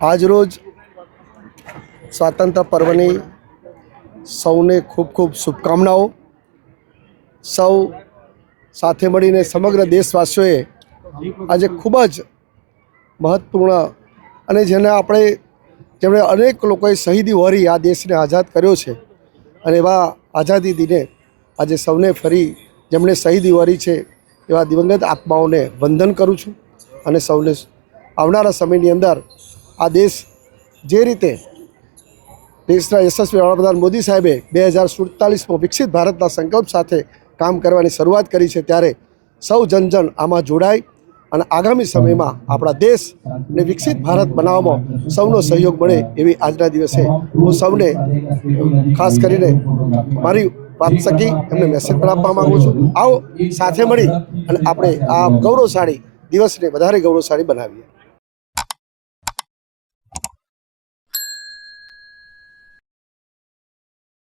આજરોજ સ્વાતંત્ર્ય પર્વની સૌને ખૂબ ખૂબ શુભકામનાઓ। સૌ સાથે મળીને સમગ્ર દેશવાસીઓએ આજે ખૂબ જ મહત્વપૂર્ણ અને જેમણે અનેક લોકોએ શહીદી વહોરી આ દેશને આઝાદ કર્યો છે અને એવા આઝાદી દિને આજે સૌને ફરી જેમણે શહીદી વહોરી છે એવા દિવંગત આત્માઓને વંદન કરું છું અને સૌને આવનારા સમયની અંદર આ દેશ જે રીતે દેશના યશસ્વી વડાપ્રધાન મોદી સાહેબે 2047માં વિકસિત ભારતના સંકલ્પ સાથે કામ કરવાની શરૂઆત કરી છે, ત્યારે સૌ જન આમાં જોડાય અને આગામી સમયમાં આપણા દેશને વિકસિત ભારત બનાવવામાં સૌનો સહયોગ મળે એવી આજના દિવસે હું સૌને ખાસ કરીને મારી વાત શકી એમને મેસેજ પણ આપવા માગું છું। આવો સાથે મળી અને આપણે આ ગૌરવશાળી દિવસને વધારે ગૌરવશાળી બનાવીએ।